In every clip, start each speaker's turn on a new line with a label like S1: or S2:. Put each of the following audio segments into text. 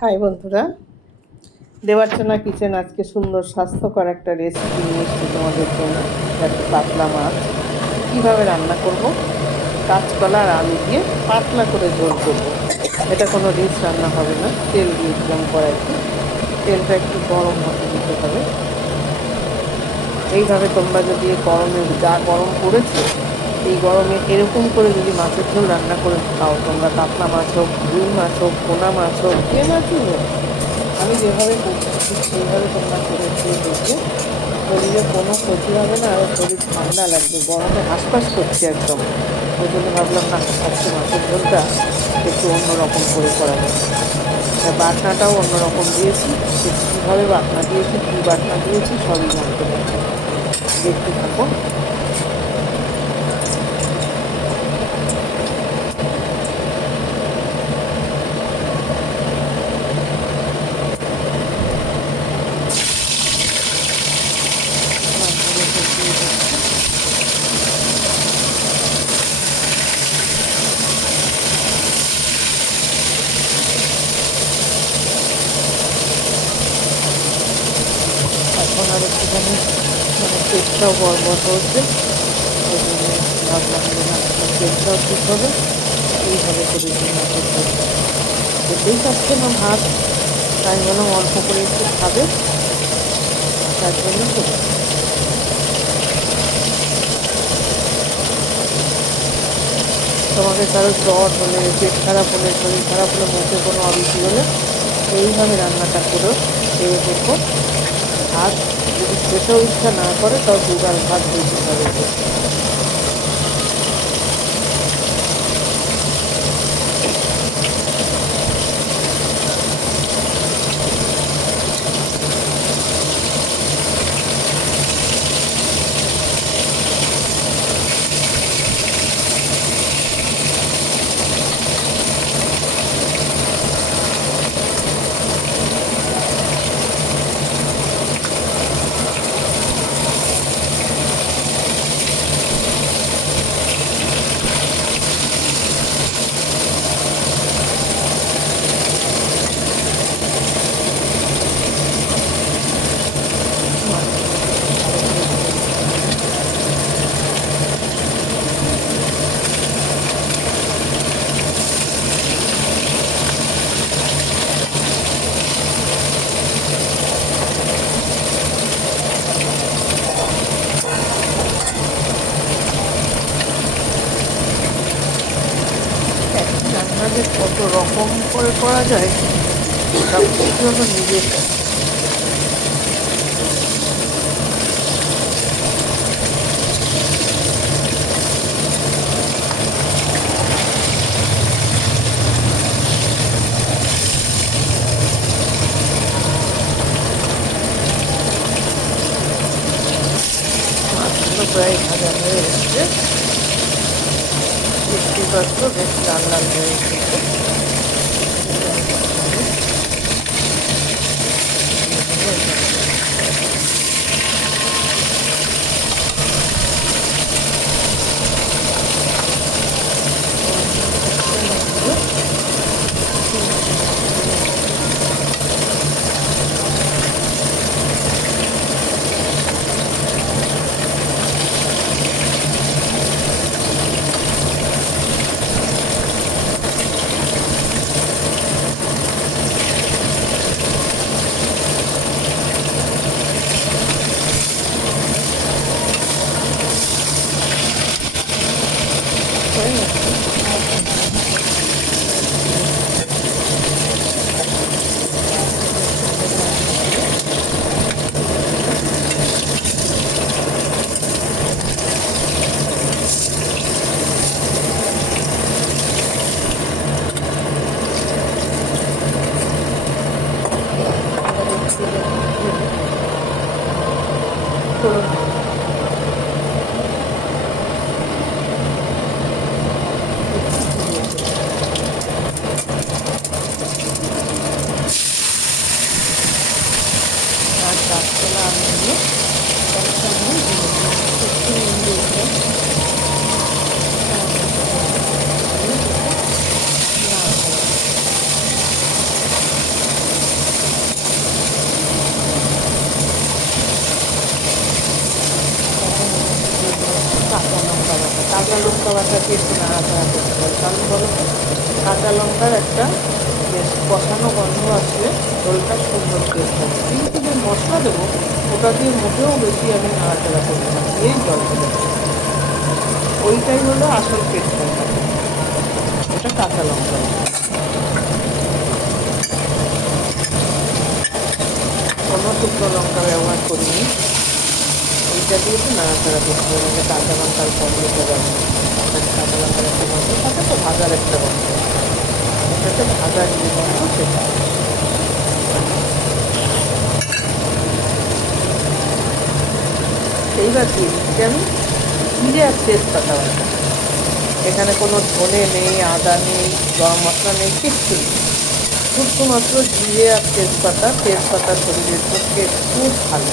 S1: High বন্ধুরা। Debarchana kitchen আজকে সুন্দর, স্বাস্থ্যকর একটা রেসিপি নিয়ে এসেছি তোমাদের জন্য। একটা পাতলা মাছ। কীভাবে রান্না করব? কাঁচকলা আর আলু দিয়ে পাতলা করে ঝোল করব। এটা কোনো রিচ রান্না হবে না। তেল দিয়ে দিয়েছিলাম কড়াইতে। তেলটা একটু গরম হতে দিতে হবে। এইভাবে তোমরা যদি গরমে, যা গরম পড়েছে এই গরমে এরকম করে যদি মাছের ঝোল রান্না করে খাও, তোমরা কাতলা মাছ হোক, রুই মাছ হোক, পোনা মাছ হোক, যে মাছই হোক, আমি যেভাবে করছি সেইভাবে তোমরা করে খেয়ে দেখবে। শরীরে কোনো ক্ষতি হবে না আর শরীর ঠান্ডা লাগবে, গরমে আশপাশ করছি একদম। ওই জন্য ভাবলাম, না, আজকে মাছের ঝোলটা একটু অন্যরকম করে করা যায় বাটনাটাও অন্যরকম দিয়েছি কীভাবে বাটনা দিয়েছি, কী বাটনা দিয়েছি, সবই জানতে পারছি। দেখতে থাকো। আর একটুখানি মানে পেটটাও বড় হচ্ছে ওই জন্য ভাবলাম যে না পেটটাও ঠিক হবে। এইভাবে করে মাছের খেতেই চাচ্ছে না ভাত, তাই বললাম অল্প করে একটু খাবে। তার জন্য করে তোমাকে কারও জ্বর হলে, পেট খারাপ হলে, শরীর খারাপ হলে মুখে কোনো অরুচি হলে, এইভাবে রান্নাটা করেও খেয়ে দেখো। ভাত যদি খেতেও ইচ্ছা না করে তাও দুবার ভাত দিতে হবে। 꺼야지 알지. 나 그러면 얘기했다. 브라이 가자면 이렇게 이렇게 가서 몇시 안 난다 이렇게 লাল হয়ে এসেছে আর গাছপালা আমি নিয়ে তার সামনে একটু নুন দিয়েছিলাম আমাকে একটু নাড়াচাড়া করতে কারণ বলো কাঁচা লঙ্কার একটা বেশ কষানো গন্ধ আসলে ঝোলটা সুন্দর টেস্ট হবে কিন্তু যে মশলা দেবো, ওটা দিয়ে মোটেও বেশি আমি নাড়াচাড়া করব না দিয়েই জল দেবো। ওইটাই হলো আসল টেস্ট ওটা কাঁচা লঙ্কা। কোনো শুকনো লঙ্কা ব্যবহার করিনি। ওইটা দিয়ে একটু নাড়াচাড়া করতে হবে, কাঁচা লঙ্কার গন্ধটা যাবে। ভাজার এইবার দিয়ে জিরে আর তেজপাতা এখানে কোনো ধনে নেই, আদা নেই, গরম মশলা নেই, কিচ্ছু নেই। শুধুমাত্র জিরে আর তেজপাতা তেজপাতা শরীরের পক্ষে খুব ভালো,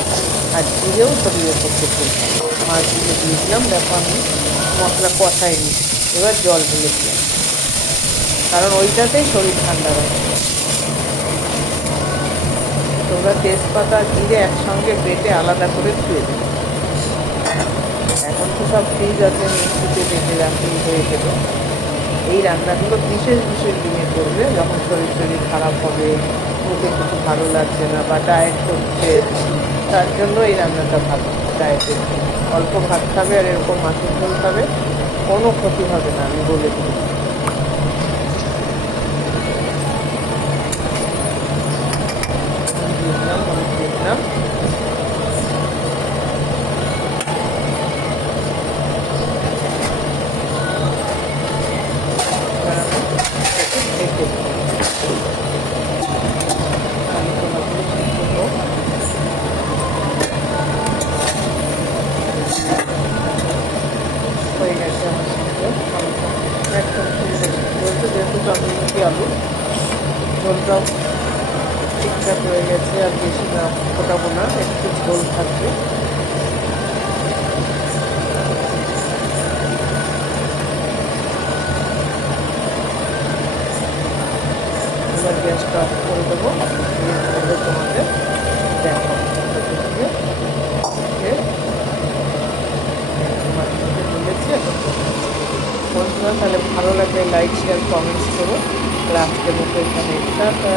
S1: আর জিরেও শরীরের পক্ষে খুব ভালো। মাছ দিয়ে দিয়েছিলাম দেখো আমি মশলা কষাইনি এবার জল ঢেলেছিলাম কারণ ওইটাতেই শরীর ঠান্ডা রাখে তোমরা তেজপাতা, জিরে একসঙ্গে বেটে আলাদা করে ধুয়ে দেবে এখন তো সব ফ্রিজ আছে, মিক্সিতে বেটে রাখলেই হয়ে গেল এই রান্নাগুলো বিশেষ বিশেষ দিনে করবে যখন শরীর শরীর খারাপ হবে, মুখে কিছু ভালো লাগছে না বা ডায়েট করছে, তার জন্য এই রান্নাটা ভালো। জন্য। অল্প ভাত খাবে আর এরকম মাছের ঝোল খাবে, কোনো ক্ষতি হবে না, আমি বলে দিই দিলাম হলুদ দিলাম এবার আমি এটাকে ঢেকে দেবো। আমি তোমাকে সিদ্ধ হোক। হয়ে গেছে আমার সিদ্ধ হালকা একদম সুন্দর সিদ্ধ হয়েছে যেহেতু চন্দ্রমুখী আলু ঝোলটাও ঠিকঠাক হয়ে গেছে, আর বেশি না ফোটাবো না, একটু ঝোল থাকবে। এবার গ্যাসটা অফ করে দেবো তাহলে তোমাদের দেখো বন্ধুরা, তাহলে ভালো লাগলে লাইক শেয়ার কমেন্টস করো। তাহলে আজকের মতো এখানে টাটা।